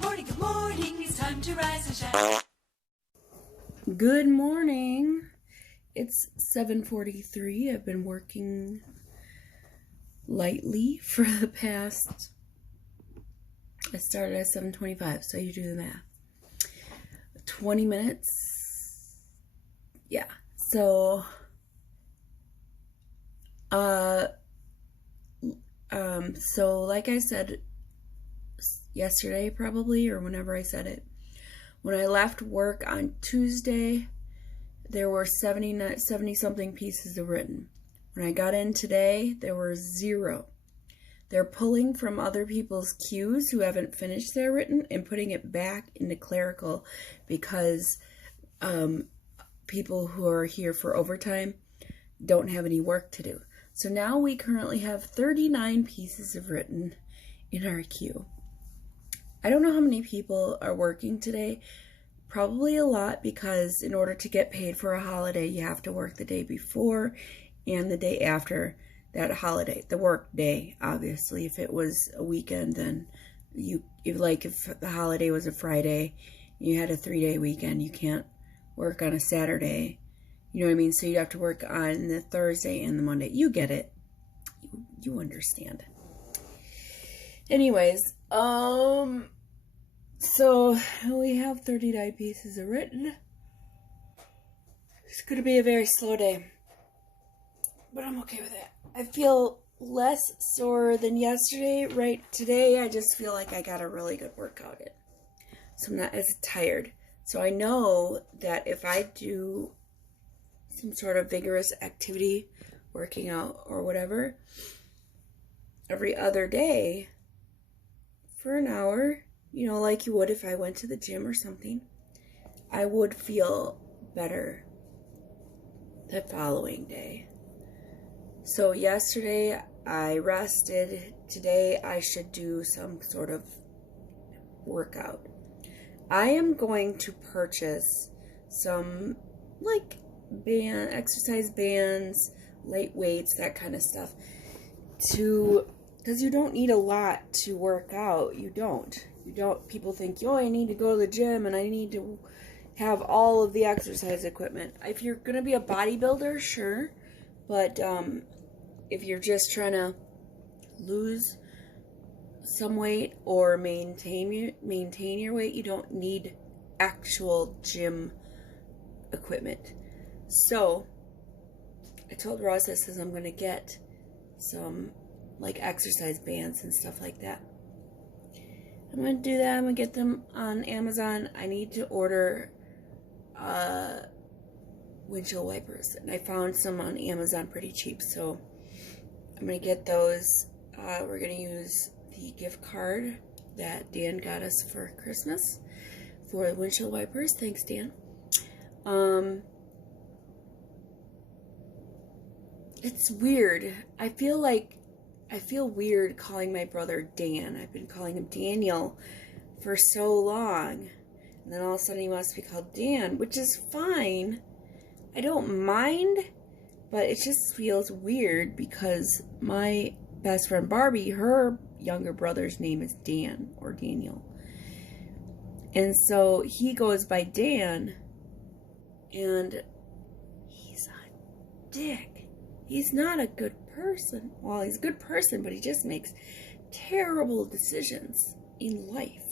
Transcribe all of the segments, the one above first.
good morning, it's time to rise and shine. Good morning. It's 7:43. I've been working lightly for the past, I started at 7:25, so you do the math. 20 minutes. Yeah. So like I said yesterday probably, or whenever I said it, when I left work on Tuesday, there were 70 something pieces of written. When I got in today, there were 0. They're pulling from other people's queues who haven't finished their written and putting it back into clerical because people who are here for overtime don't have any work to do. So now we currently have 39 pieces of written in our queue. I don't know how many people are working today. Probably a lot, because in order to get paid for a holiday, you have to work the day before and the day after that holiday, the work day. Obviously, if it was a weekend, then if the holiday was a Friday, you had a 3-day weekend, you can't work on a Saturday. You know what I mean? So you have to work on the Thursday and the Monday. You get it. You understand. Anyways, so we have 39 pieces of written. It's going to be a very slow day, but I'm okay with it. I feel less sore than yesterday. Right today, I just feel like I got a really good workout in, so I'm not as tired. So I know that if I do some sort of vigorous activity, working out or whatever, every other day for an hour, like you would if I went to the gym or something, I would feel better the following day. So yesterday I rested. Today I should do some sort of workout. I am going to purchase some exercise bands, light weights, that kind of stuff, because you don't need a lot to work out. You don't. People think, I need to go to the gym and I need to have all of the exercise equipment. If you're going to be a bodybuilder, sure. But if you're just trying to lose some weight or maintain your weight, you don't need actual gym equipment. So I told Ross, I says I'm going to get some exercise bands and stuff like that. I'm going to do that. I'm going to get them on Amazon. I need to order windshield wipers, and I found some on Amazon pretty cheap, so I'm going to get those. We're going to use the gift card that Dan got us for Christmas for the windshield wipers. Thanks, Dan. It's weird. I feel weird calling my brother Dan. I've been calling him Daniel for so long. And then all of a sudden he wants to be called Dan, which is fine. I don't mind, but it just feels weird because my best friend Barbie, her younger brother's name is Dan or Daniel. And so he goes by Dan, and he's a dick. He's not a good person. Well, he's a good person, but he just makes terrible decisions in life.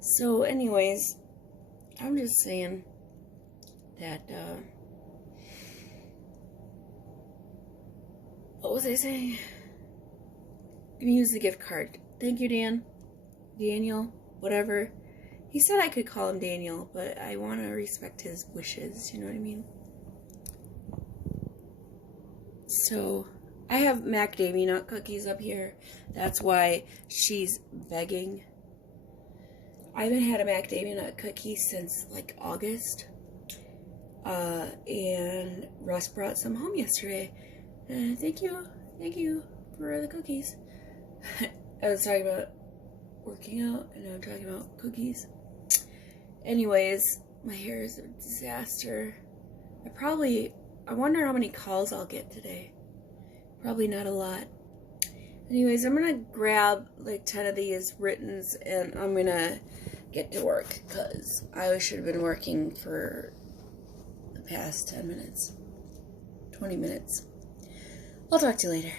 So anyways, I'm just saying that, what was I saying? I'm gonna use the gift card. Thank you, Dan. Daniel, whatever. He said I could call him Daniel, but I want to respect his wishes, you know what I mean? So, I have macadamia nut cookies up here. That's why she's begging. I haven't had a macadamia nut cookie since August. And Russ brought some home yesterday. Thank you for the cookies. I was talking about working out, and now I'm talking about cookies. Anyways, my hair is a disaster. I wonder how many calls I'll get today. Probably not a lot. Anyways, I'm gonna grab like 10 of these writtens and I'm gonna get to work because I should have been working for the past 10 minutes, 20 minutes. I'll talk to you later.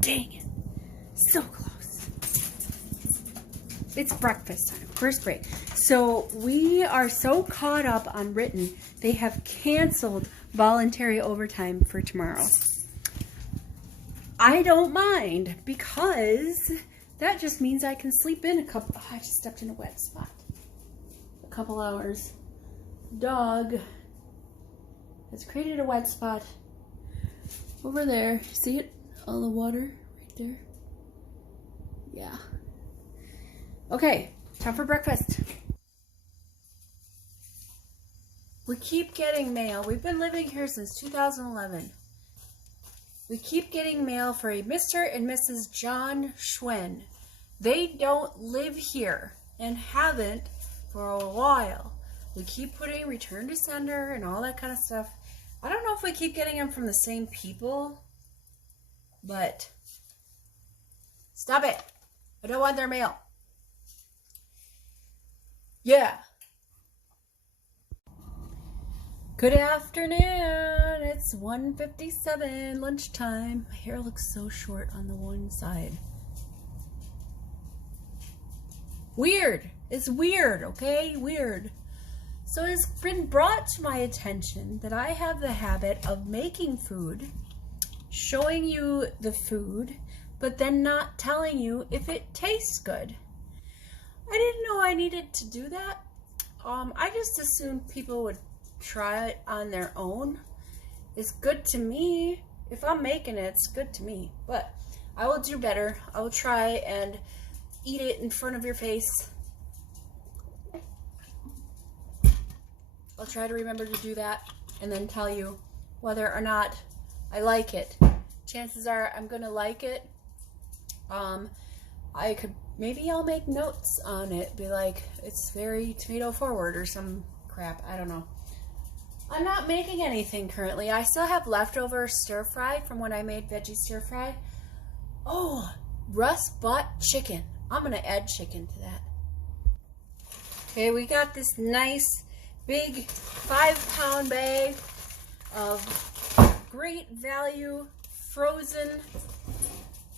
Dang it. So close. It's breakfast time. First break. So we are so caught up on written, they have canceled voluntary overtime for tomorrow. I don't mind because that just means I can sleep in a couple. Oh, I just stepped in a wet spot. A couple hours. Dog has created a wet spot over there. See it? All the water right there. Yeah. Okay, time for breakfast. We keep getting mail. We've been living here since 2011. We keep getting mail for a Mr. and Mrs. John Schwen. They don't live here and haven't for a while. We keep putting return to sender and all that kind of stuff. I don't know if we keep getting them from the same people, but stop it. I don't want their mail. Yeah. Good afternoon. It's 1:57, lunchtime. My hair looks so short on the one side. Weird. It's weird, okay? Weird. So it's been brought to my attention that I have the habit of making food, showing you the food, but then not telling you if it tastes good. I didn't know I needed to do that. I just assumed people would try it on their own. It's good to me. If I'm making it, it's good to me. But I will do better. I will try and eat it in front of your face. I'll try to remember to do that and then tell you whether or not I like it. Chances are I'm gonna like it. Maybe I'll make notes on it. Be like, it's very tomato forward or some crap. I don't know. I'm not making anything currently. I still have leftover stir fry from when I made veggie stir fry. Oh, Russ bought chicken. I'm gonna add chicken to that. Okay, we got this nice big 5-pound bag of great value frozen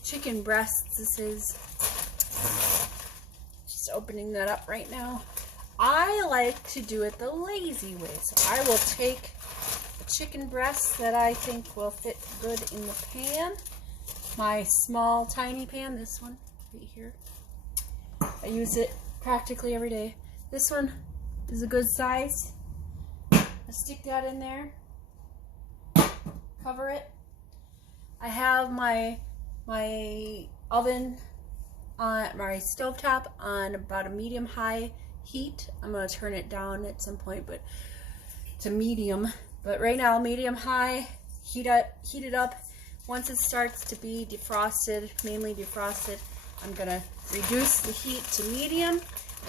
chicken breasts. This is just opening that up right now. I like to do it the lazy way. So I will take a chicken breast that I think will fit good in the pan. My small, tiny pan, this one right here. I use it practically every day. This one is a good size. I stick that in there. Cover it. I have my oven on my stovetop on about a medium-high heat. I'm going to turn it down at some point, but to medium. But right now, medium-high, heat it up. Once it starts to be defrosted, mainly defrosted, I'm going to reduce the heat to medium,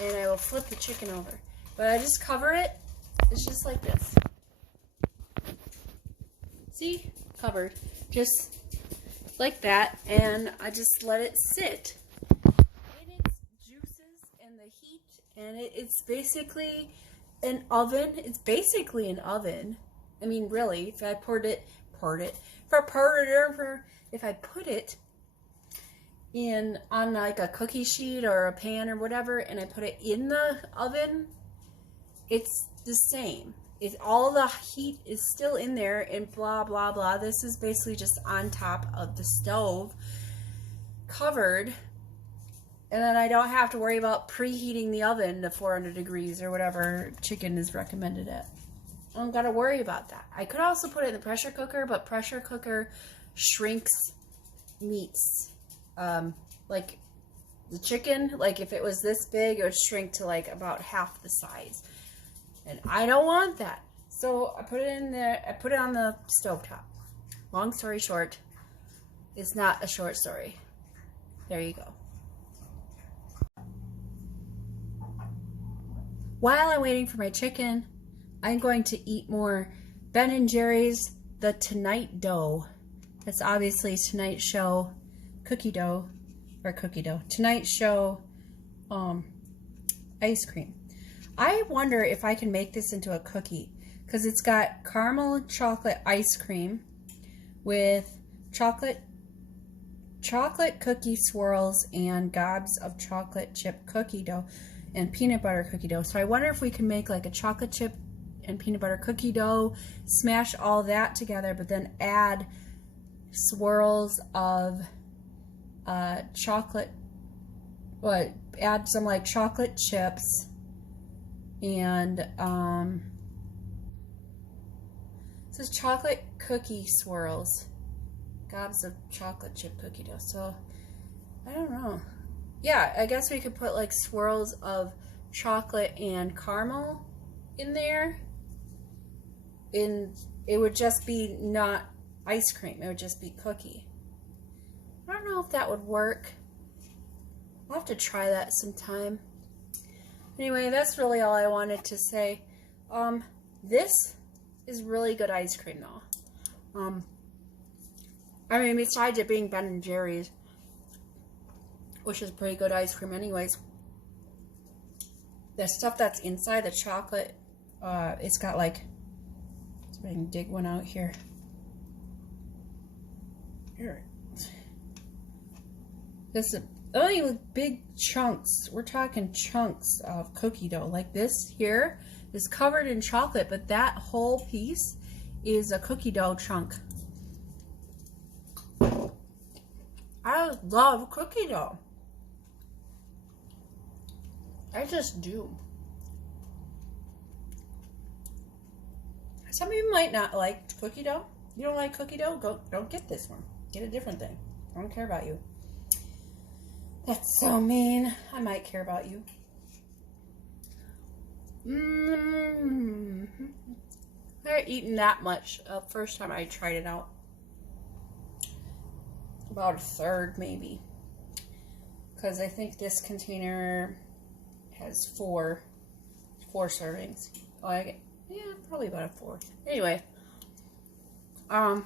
and I will flip the chicken over. But I just cover it. It's just like this. See? Covered. Just like that, and I just let it sit in its juices and the heat, and it's basically an oven. It's basically an oven. I mean, really, if I put it in on like a cookie sheet or a pan or whatever, and I put it in the oven, it's the same. All the heat is still in there and blah, blah, blah. This is basically just on top of the stove, covered. And then I don't have to worry about preheating the oven to 400 degrees or whatever chicken is recommended at. I don't got to worry about that. I could also put it in the pressure cooker, but pressure cooker shrinks meats. Like the chicken, like if it was this big, it would shrink to like about half the size. And I don't want that. So I put it in there. I put it on the stovetop. Long story short, is not a short story. There you go. While I'm waiting for my chicken, I'm going to eat more Ben & Jerry's The Tonight Dough. That's obviously Tonight Show cookie dough, Tonight Show ice cream. I wonder if I can make this into a cookie, because it's got caramel chocolate ice cream with chocolate cookie swirls and gobs of chocolate chip cookie dough and peanut butter cookie dough. So I wonder if we can make like a chocolate chip and peanut butter cookie dough, smash all that together, but then add swirls of chocolate, add some like chocolate chips and it says chocolate cookie swirls, gobs of chocolate chip cookie dough. So I don't know. Yeah, I guess we could put like swirls of chocolate and caramel in there. It would just be not ice cream, it would just be cookie. I don't know if that would work. I'll have to try that sometime. Anyway, that's really all I wanted to say. This is really good ice cream though. I mean, besides it being Ben & Jerry's, which is pretty good ice cream anyways, the stuff that's inside the chocolate, it's got like, let's see if I can dig one out here. Here. This is only with big chunks. We're talking chunks of cookie dough. Like this here is covered in chocolate, but that whole piece is a cookie dough chunk. I love cookie dough. I just do. Some of you might not like cookie dough. You don't like cookie dough? Don't get this one. Get a different thing. I don't care about you. That's so mean. I might care about you. I haven't eaten that much first time I tried it out. About a third maybe. Because I think this container has four servings. Oh, yeah, probably about a fourth. Anyway, I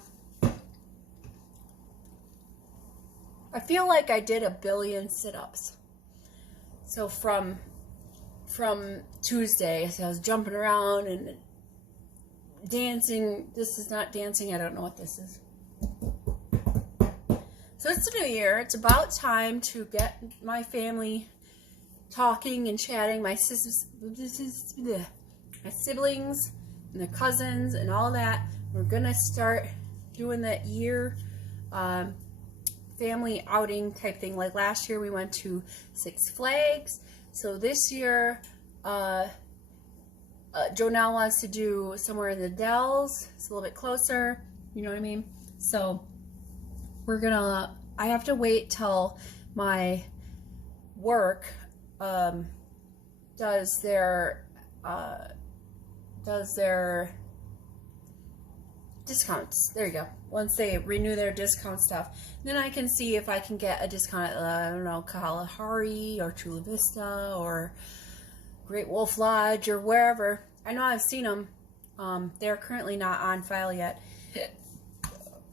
feel like I did 1 billion sit-ups. So from Tuesday, so I was jumping around and dancing. This is not dancing. I don't know what this is. So it's the new year. It's about time to get my family talking and chatting. My siblings and their cousins and all that. We're gonna start doing that year family outing type thing. Like last year we went to Six Flags. So this year Jonelle wants to do somewhere in the Dells. It's a little bit closer, you know what I mean? So we're gonna, I have to wait till my work does their discounts. There you go. Once they renew their discount stuff, then I can see if I can get a discount at, I don't know, Kalahari or Chula Vista or Great Wolf Lodge or wherever. I know I've seen them. They're currently not on file yet.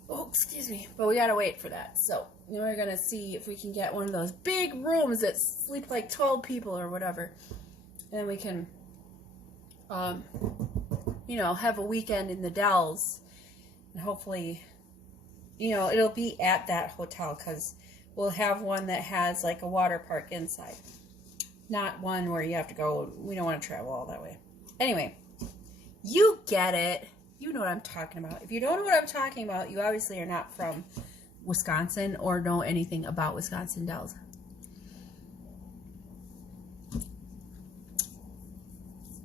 Oh, excuse me. But we gotta wait for that. So we're gonna see if we can get one of those big rooms that sleep like 12 people or whatever. And then we can, you know, have a weekend in the Dells. And hopefully, you know, it'll be at that hotel because we'll have one that has like a water park inside. Not one where you have to go. We don't want to travel all that way. Anyway, you get it. You know what I'm talking about. If you don't know what I'm talking about, you obviously are not from Wisconsin or know anything about Wisconsin Dells.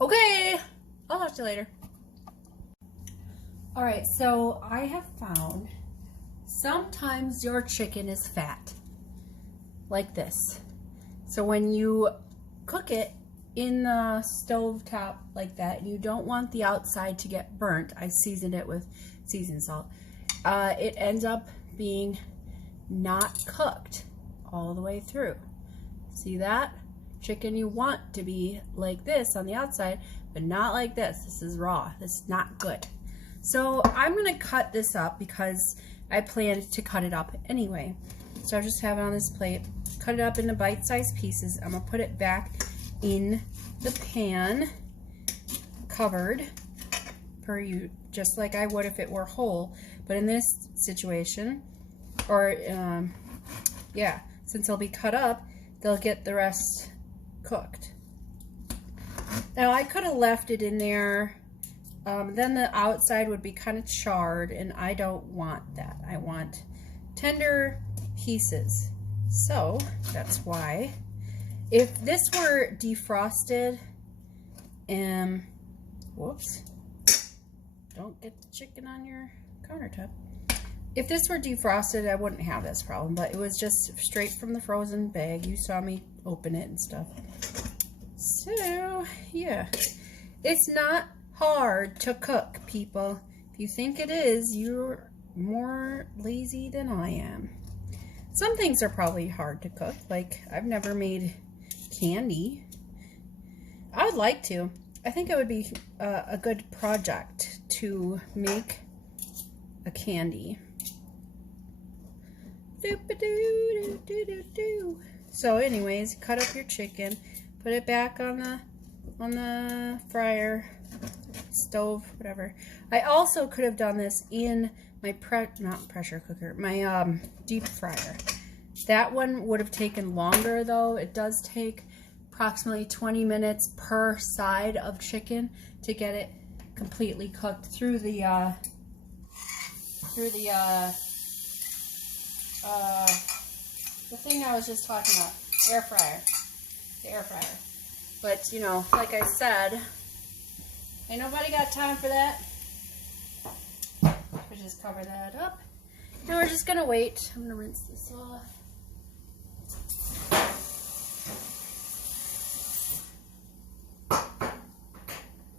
Okay, I'll talk to you later. Alright, so I have found sometimes your chicken is fat. Like this. So when you cook it in the stove top like that, you don't want the outside to get burnt. I seasoned it with seasoned salt. It ends up being not cooked all the way through. See that? Chicken you want to be like this on the outside, but not like this. This is raw. This is not good. So I'm gonna cut this up because I planned to cut it up anyway. So I just have it on this plate, cut it up into bite-sized pieces. I'm gonna put it back in the pan, covered, just like I would if it were whole. But in this situation, or yeah, since they'll be cut up, they'll get the rest cooked. Now I could have left it in there, then the outside would be kind of charred, and I don't want that. I want tender pieces. So that's why, if this were defrosted, whoops, don't get the chicken on your countertop. If this were defrosted, I wouldn't have this problem, but it was just straight from the frozen bag. You saw me open it and stuff. So, yeah. It's not hard to cook, people. If you think it is, you're more lazy than I am. Some things are probably hard to cook, like I've never made candy. I would like to. I think it would be a good project to make a candy. So anyways, cut up your chicken, put it back on the fryer, stove, whatever. I also could have done this in my not pressure cooker, my deep fryer. That one would have taken longer though. It does take approximately 20 minutes per side of chicken to get it completely cooked through the thing I was just talking about, air fryer, the air fryer. But you know, like I said, ain't nobody got time for that. We just cover that up. Now we're just gonna wait. I'm gonna rinse this off.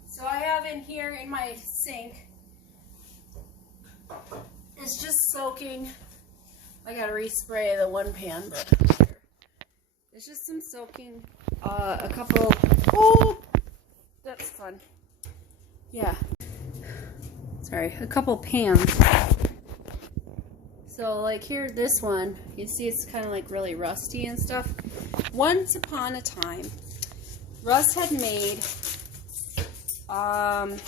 So I have in here in my sink, it's just soaking. I gotta respray the one pan, but it's just some soaking, a couple, oh, that's fun. Yeah. Sorry, a couple pans. So like here, this one, you see it's kind of like really rusty and stuff. Once upon a time, Russ had made some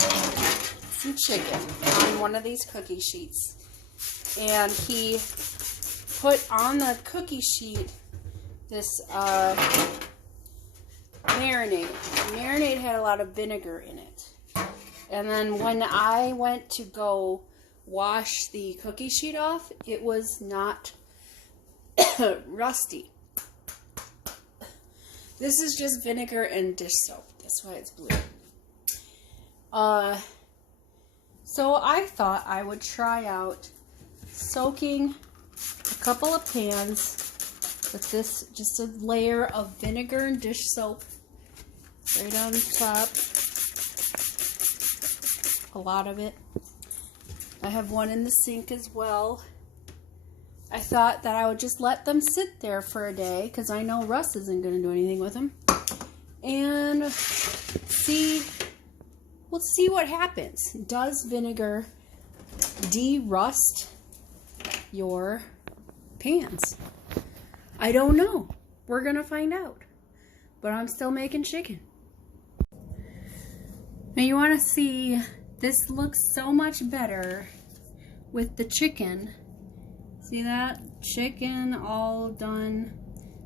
chicken on one of these cookie sheets. And he put on the cookie sheet this marinade. The marinade had a lot of vinegar in it. And then when I went to go wash the cookie sheet off, it was not rusty. This is just vinegar and dish soap. That's why it's blue. So I thought I would try out soaking a couple of pans with this, just a layer of vinegar and dish soap right on top. A lot of it. I have one in the sink as well. I thought that I would just let them sit there for a day because I know Russ isn't going to do anything with them. And we'll see what happens. Does vinegar de-rust your pans? I don't know. We're going to find out. But I'm still making chicken. Now you want to see, this looks so much better with the chicken. See that? Chicken all done,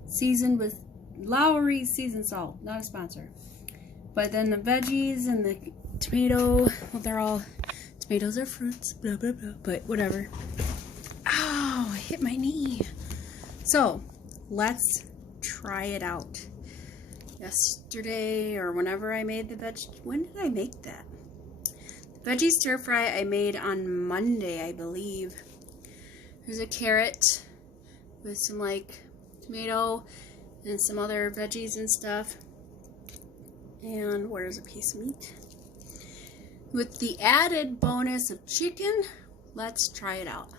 seasoned with Lawry's seasoned salt. Not a sponsor. But then the veggies and the tomato, well, they're all, tomatoes are fruits, blah, blah, blah, but whatever. Ow, I hit my knee. So, let's try it out. Yesterday, or whenever I made the when did I make that? The veggie stir fry I made on Monday, I believe. There's a carrot with some like tomato and some other veggies and stuff. And where's a piece of meat? With the added bonus of chicken, let's try it out.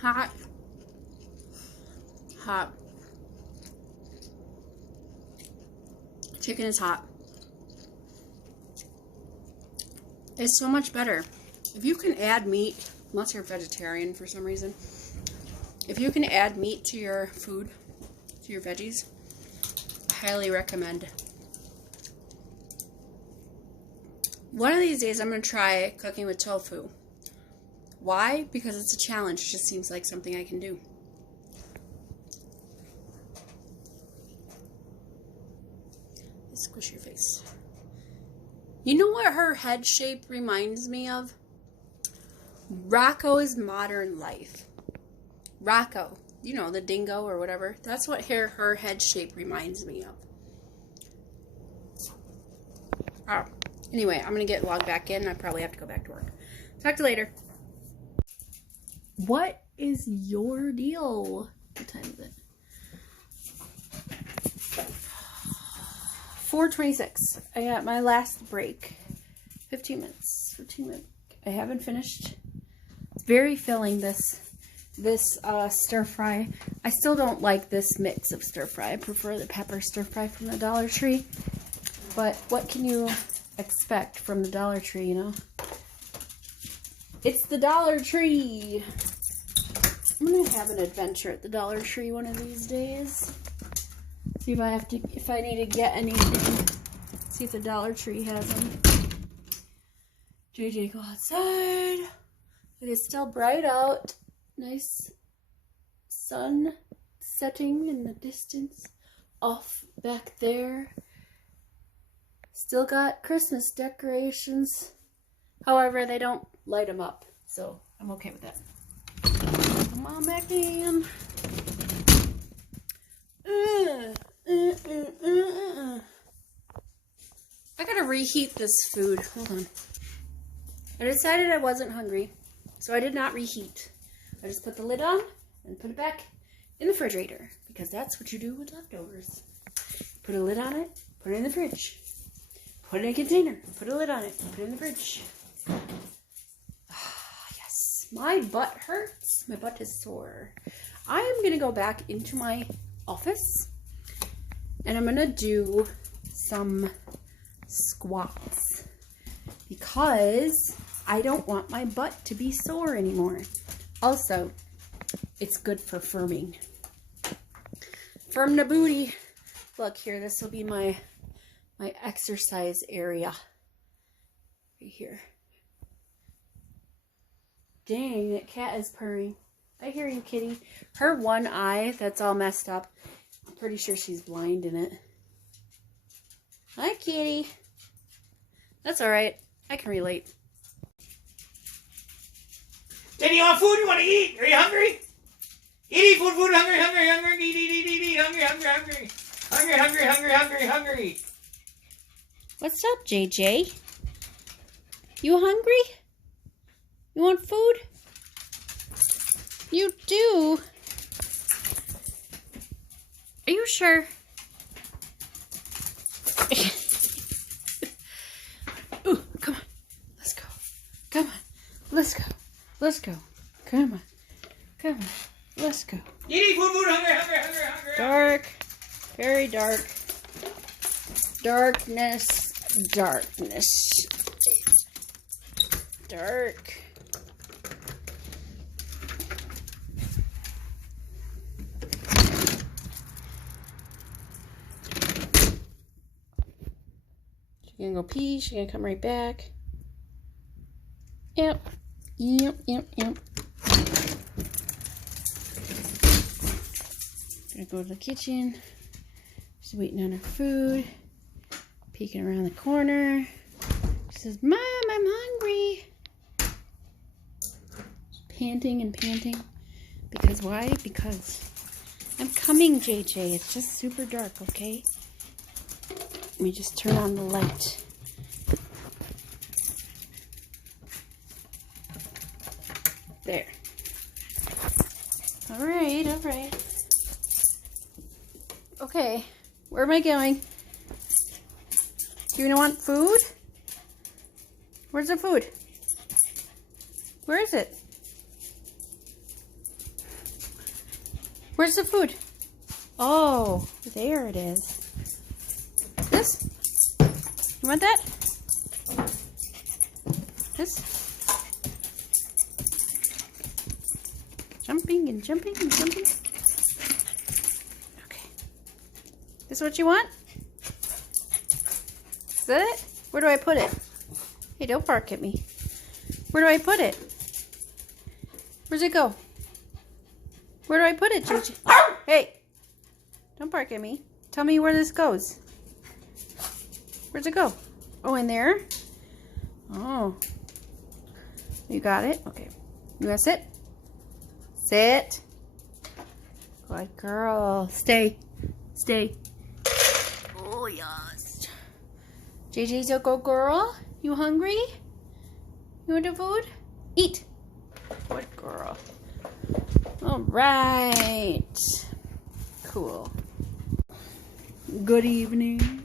Hot. Hot. Chicken is hot. It's so much better. If you can add meat, unless you're vegetarian for some reason, if you can add meat to your food, to your veggies, I highly recommend. One of these days I'm going to try cooking with tofu. Why? Because it's a challenge. It just seems like something I can do. Squish your face. You know what her head shape reminds me of? Rocco's Modern Life. Rocco, you know, the dingo or whatever. That's what her head shape reminds me of. Oh. Anyway, I'm going to get logged back in. I probably have to go back to work. Talk to you later. What is your deal? What time is it? 4:26. I got my last break. 15 minutes. 15 minutes. I haven't finished. It's very filling, this stir fry. I still don't like this mix of stir fry. I prefer the pepper stir fry from the Dollar Tree. But what can you expect from the Dollar Tree, you know? It's the Dollar Tree. I'm gonna have an adventure at the Dollar Tree one of these days. See if I need to get anything. See if the Dollar Tree has them. JJ, go outside. It's still bright out. Nice sun setting in the distance. Off back there. Still got Christmas decorations. However, they don't light them up. So I'm okay with that. Come on back in. I gotta reheat this food. Hold on. I decided I wasn't hungry, so I did not reheat. I just put the lid on and put it back in the refrigerator, because that's what you do with leftovers. Put a lid on it, put it in the fridge. Put it in a container, put a lid on it, put it in the fridge. Ah, yes. My butt hurts. My butt is sore. I am gonna go back into my office and I'm gonna do some squats because I don't want my butt to be sore anymore. Also, it's good for firming. Firm the booty. Look here, this will be my exercise area. Right here. Dang, that cat is purring. I hear you, kitty. Her one eye that's all messed up. I'm pretty sure she's blind in it. Hi, kitty. That's alright. I can relate. Daddy, you want food? You want to eat? Are you hungry? Eat, food, hungry, eat, hungry. What's up, JJ? You hungry? You want food? You do? Are you sure? Ooh, come on. Let's go. Come on. Let's go. Let's go. Come on. Come on. Let's go. Eat, food, hungry. Dark. Very dark. Darkness. Darkness. Dark. She's gonna go pee. She's gonna come right back. Yep. Gonna go to the kitchen. She's waiting on her food. Peeking around the corner. She says, "Mom, I'm hungry." Panting and panting. Because why? Because I'm coming, JJ. It's just super dark, okay? Let me just turn on the light. There. Alright, alright. Okay, where am I going? Do you want food? Where's the food? Where is it? Where's the food? Oh, there it is. This? You want that? This? Jumping and jumping and jumping. Okay. This is what you want? Is that it? Where do I put it? Hey, don't bark at me. Where do I put it? Where's it go? Where do I put it, Gigi? Hey! Don't bark at me. Tell me where this goes. Where's it go? Oh, in there? Oh. You got it? Okay. You want to sit? Sit. Good girl. Stay. Stay. Oh, yes. JJ's a good girl. You hungry? You want the food? Eat. Good girl. All right. Cool. Good evening.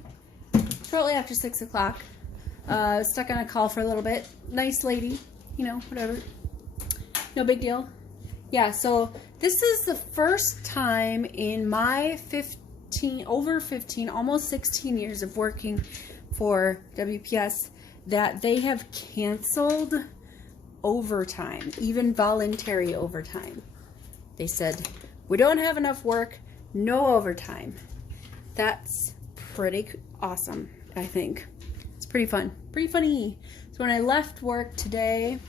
Shortly after 6 o'clock. Stuck on a call for a little bit. Nice lady. You know, whatever. No big deal. Yeah, so this is the first time in my over 15, almost 16 years of working for WPS that they have canceled overtime, even voluntary overtime. They said, we don't have enough work, no overtime. That's pretty awesome, I think. It's pretty fun, pretty funny. So when I left work today,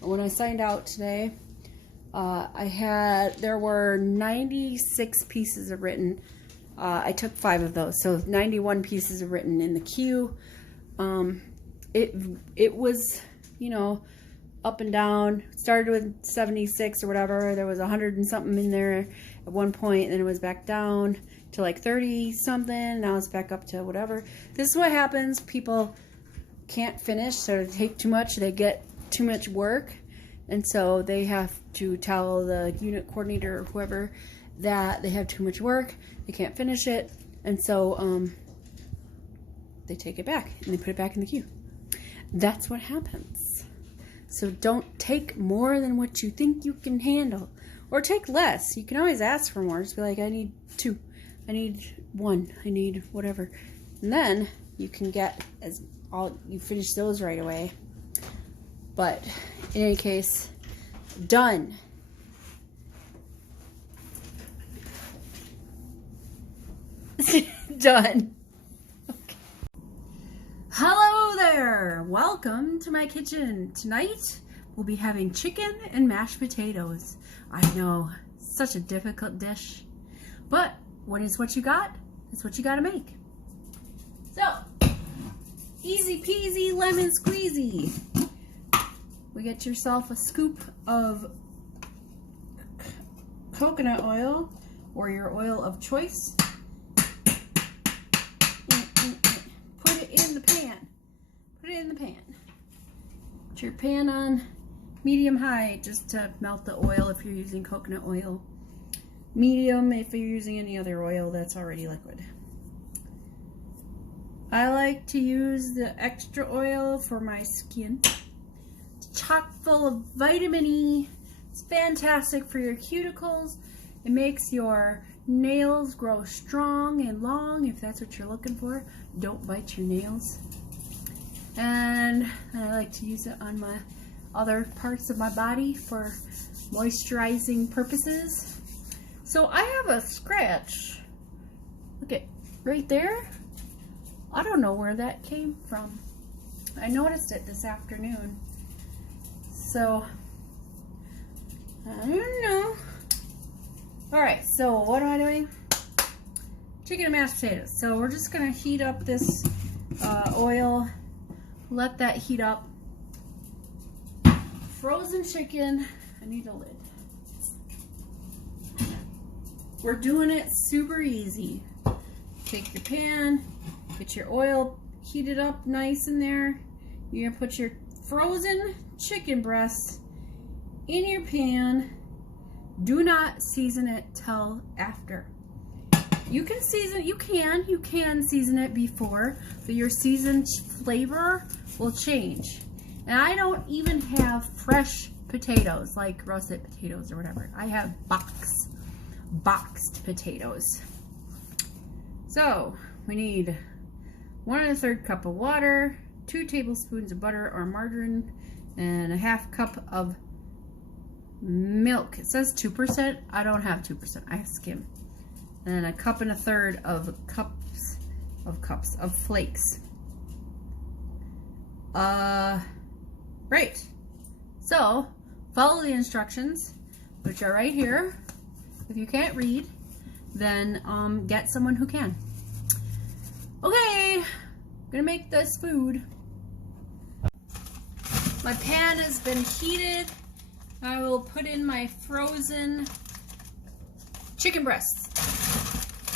when I signed out today, there were 96 pieces of written. I took 5 of those, so 91 pieces of written in the queue. It was, you know, up and down. It started with 76 or whatever. There was 100 and something in there at one point, and then it was back down to like 30 something. Now it's back up to whatever. This is what happens. People can't finish, so they take too much. They get too much work, and so they have to tell the unit coordinator or whoever that they have too much work. They can't finish it, and so they take it back and they put it back in the queue. That's what happens. So don't take more than what you think you can handle, or take less. You can always ask for more. Just be like, I need 2, I need 1, I need whatever, and then you can get you finish those right away. But in any case, done. Done. Okay. Hello there. Welcome to my kitchen. Tonight we'll be having chicken and mashed potatoes. I know, such a difficult dish, but what is what you got? It's what you got to make. So, easy peasy lemon squeezy. We get yourself a scoop of coconut oil or your oil of choice. Put it in the pan. Put it in the pan. Put your pan on medium high just to melt the oil if you're using coconut oil. Medium if you're using any other oil that's already liquid. I like to use the extra oil for my skin. It's chock full of vitamin E. It's fantastic for your cuticles. It makes your nails grow strong and long if that's what you're looking for. Don't bite your nails. And I like to use it on my other parts of my body for moisturizing purposes. So I have a scratch. Look at right there. I don't know where that came from. I noticed it this afternoon. So I don't know. Alright, so what am I doing? Chicken and mashed potatoes. So we're just going to heat up this oil. Let that heat up. Frozen chicken. I need a lid. We're doing it super easy. Take your pan. Get your oil heated up nice in there. You're going to put your frozen chicken breasts in your pan. Do not season it till after. You can season, you can season it before, but your seasoned flavor will change. And I don't even have fresh potatoes, like russet potatoes or whatever. I have box boxed potatoes. So we need 1 1/3 cup of water, 2 tablespoons of butter or margarine, and a 1/2 cup of milk. It says 2%. I don't have 2%. I skim. And a 1 1/3 cups of flakes. Right. So follow the instructions, which are right here. If you can't read, then get someone who can. Okay, I'm gonna make this food. My pan has been heated. I will put in my frozen chicken breasts.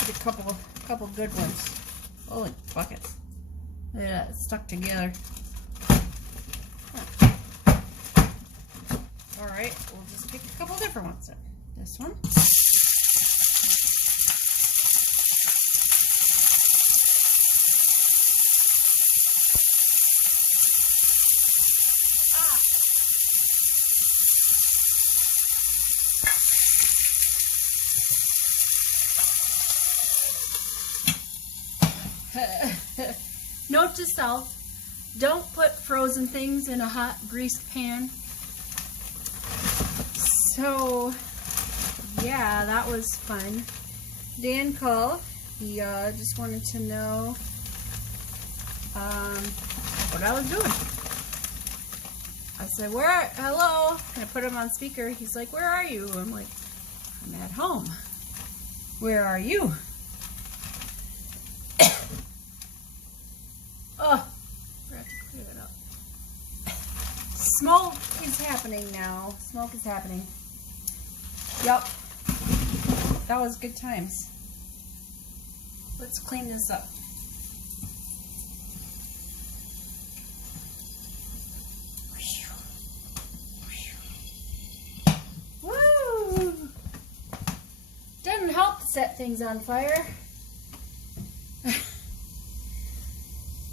Get a couple good ones. Holy buckets. Look at that, it's stuck together. Alright, we'll just pick a couple different ones then. This one. Note to self, don't put frozen things in a hot greased pan. So yeah, that was fun. Dan called. He just wanted to know what I was doing. I said, hello, and I put him on speaker. He's like, where are you? I'm like, I'm at home. Where are you? Oh, forgot to clear it up. Smoke is happening now. Smoke is happening. Yup. That was good times. Let's clean this up. Woo! Doesn't help to set things on fire.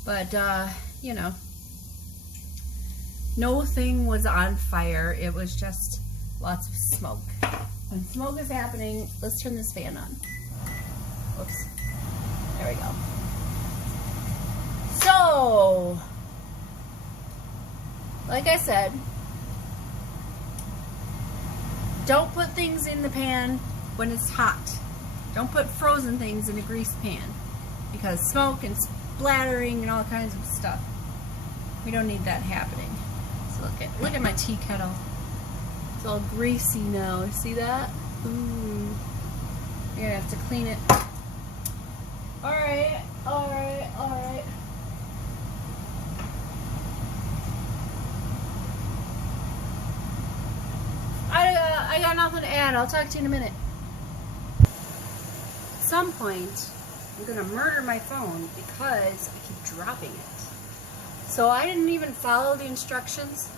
But, you know, no thing was on fire. It was just lots of smoke. When smoke is happening, let's turn this fan on. Oops. There we go. So, like I said, don't put things in the pan when it's hot. Don't put frozen things in a greased pan because smoke and splattering and all kinds of stuff. We don't need that happening. So look at my tea kettle. It's all greasy now. See that? Ooh. You're gonna have to clean it. Alright, alright, alright. I got nothing to add. I'll talk to you in a minute. At some point, I'm gonna murder my phone because I keep dropping it. So I didn't even follow the instructions,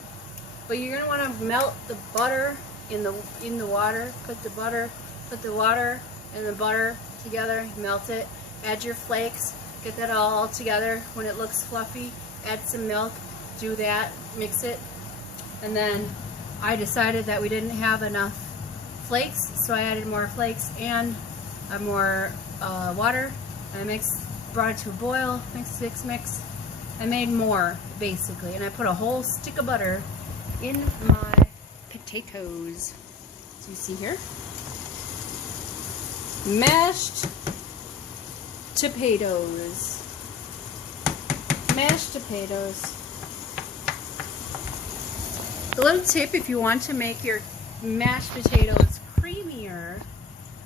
but you're gonna want to melt the butter in the water. Put the water and the butter together, melt it. Add your flakes, get that all together. When it looks fluffy, add some milk. Do that, mix it, and then I decided that we didn't have enough flakes, so I added more flakes and more water. I brought it to a boil, mix. I made more, basically, and I put a whole stick of butter in my potatoes. So you see here, mashed potatoes. Mashed potatoes. A little tip: if you want to make your mashed potatoes creamier,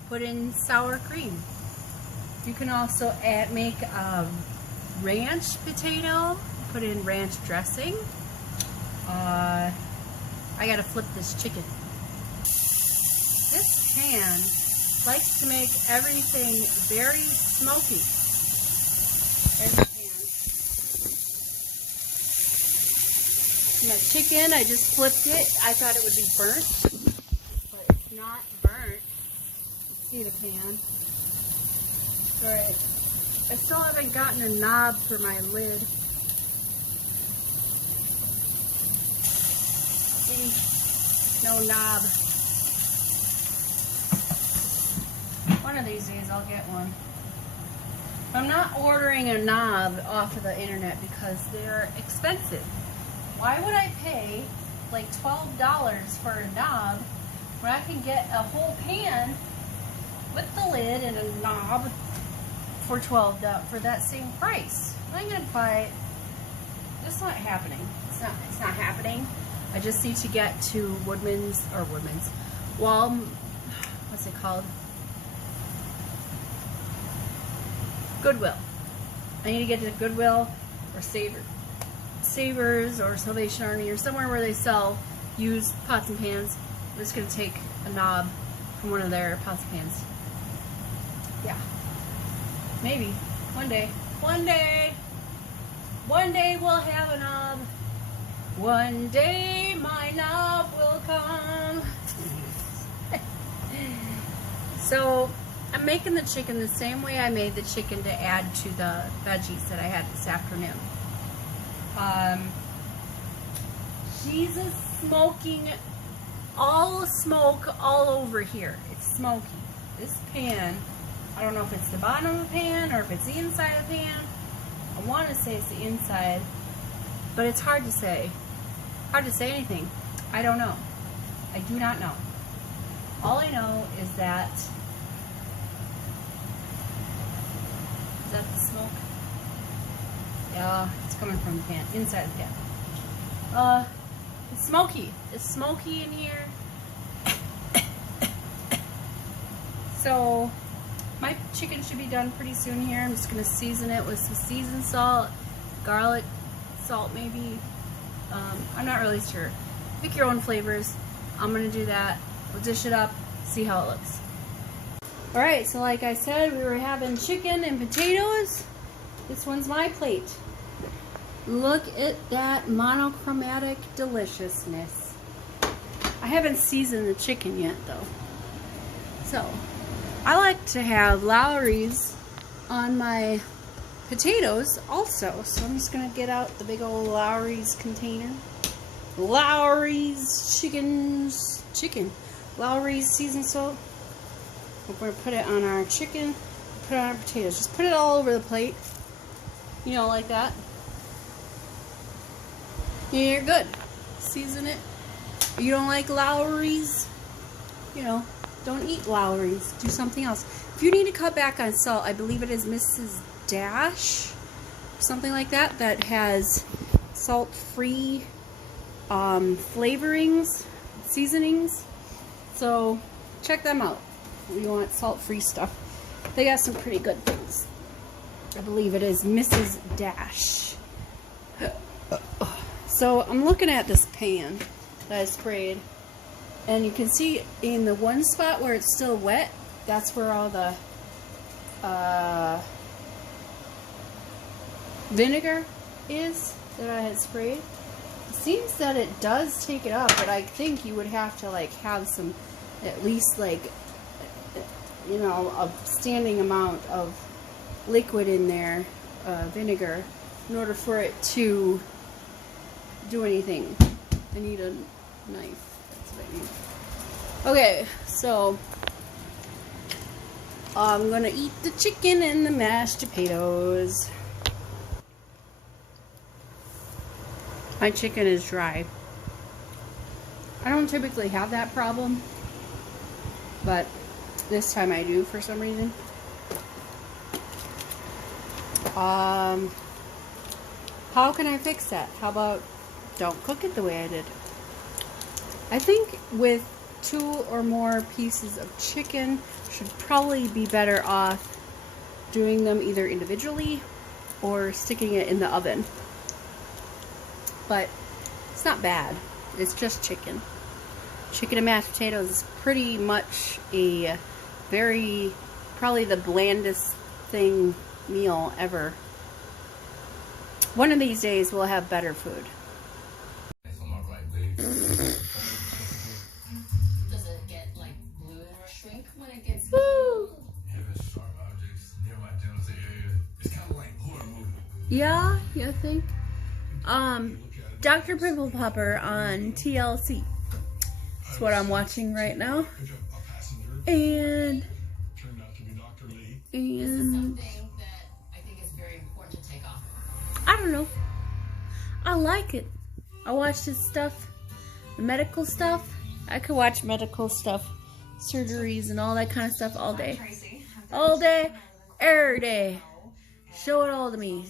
put in sour cream. You can also make ranch potato, put in ranch dressing. I gotta flip this chicken. This pan likes to make everything very smoky. There's the pan. My chicken, I just flipped it. I thought it would be burnt, but it's not burnt. See the pan. Alright. I still haven't gotten a knob for my lid. See? No knob. One of these days I'll get one. I'm not ordering a knob off of the internet because they're expensive. Why would I pay like $12 for a knob when I can get a whole pan with the lid and a knob for $12 for that same price? I'm gonna buy it. It's not happening. It's not happening. I just need to get to Woodman's what's it called? Goodwill. I need to get to Goodwill or Savers or Salvation Army or somewhere where they sell used pots and pans. I'm just gonna take a knob from one of their pots and pans. Yeah. Maybe. One day. One day we'll have a knob. One day my knob will come. So I'm making the chicken the same way I made the chicken to add to the veggies that I had this afternoon. She's smoking all smoke all over here. It's smoky. This pan, I don't know if it's the bottom of the pan or if it's the inside of the pan. I want to say it's the inside, but it's hard to say. Hard to say anything. I don't know. I do not know. All I know is that the smoke? Yeah, it's coming from the pan, inside the pan. It's smoky. It's smoky in here. So, my chicken should be done pretty soon here. I'm just gonna season it with some seasoned salt, garlic, salt maybe. I'm not really sure. Pick your own flavors. I'm gonna do that. We'll dish it up, see how it looks. Alright, so like I said, we were having chicken and potatoes. This one's my plate. Look at that monochromatic deliciousness. I haven't seasoned the chicken yet though. So, I like to have Lawry's on my potatoes also. So I'm just going to get out the big old Lawry's container. Lawry's chicken. Lawry's seasoned salt. We're going to put it on our chicken, put it on our potatoes. Just put it all over the plate. You know, like that. You're good. Season it. If you don't like Lawry's, you know, don't eat Lawry's. Do something else. If you need to cut back on salt, I believe it is Mrs. Dash, something like that, that has salt-free flavorings, seasonings. So check them out. We want salt-free stuff. They got some pretty good things. I believe it is Mrs. Dash. So I'm looking at this pan that I sprayed, and you can see in the one spot where it's still wet, that's where all the vinegar is that I had sprayed. It seems that it does take it up, but I think you would have to like have some, at least like, you know, a standing amount of liquid in there, vinegar, in order for it to do anything. I need a knife. That's what I need. Okay, so I'm gonna eat the chicken and the mashed potatoes. My chicken is dry. I don't typically have that problem, but this time I do for some reason. How can I fix that? How about don't cook it the way I did? I think with 2 or more pieces of chicken, should probably be better off doing them either individually or sticking it in the oven. But it's not bad. It's just chicken. Chicken and mashed potatoes is pretty much a very, probably the blandest meal ever. One of these days we'll have better food. Does it get like blue or shrink when it gets? Woo! Yeah, you think? Dr. Pimple Popper on TLC. That's what I'm watching right now. And And Something that I think is very important to take off. I don't know. I like it. I watch this stuff, the medical stuff. I could watch medical stuff, surgeries and all that kind of stuff all day. All day, every day. Show it all to me.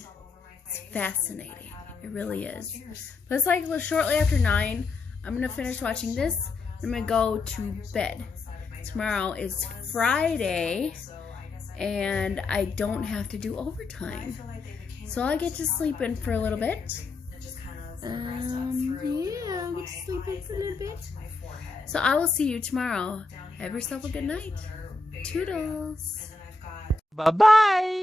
It's fascinating. It really is. But it's like shortly after 9, I'm going to finish watching this. I'm going to go to bed. Tomorrow is Friday, and I don't have to do overtime. So I get to sleep in for a little bit. Yeah, I'll get to sleep in for a little bit. So I will see you tomorrow. Have yourself a good night. Toodles. Bye-bye.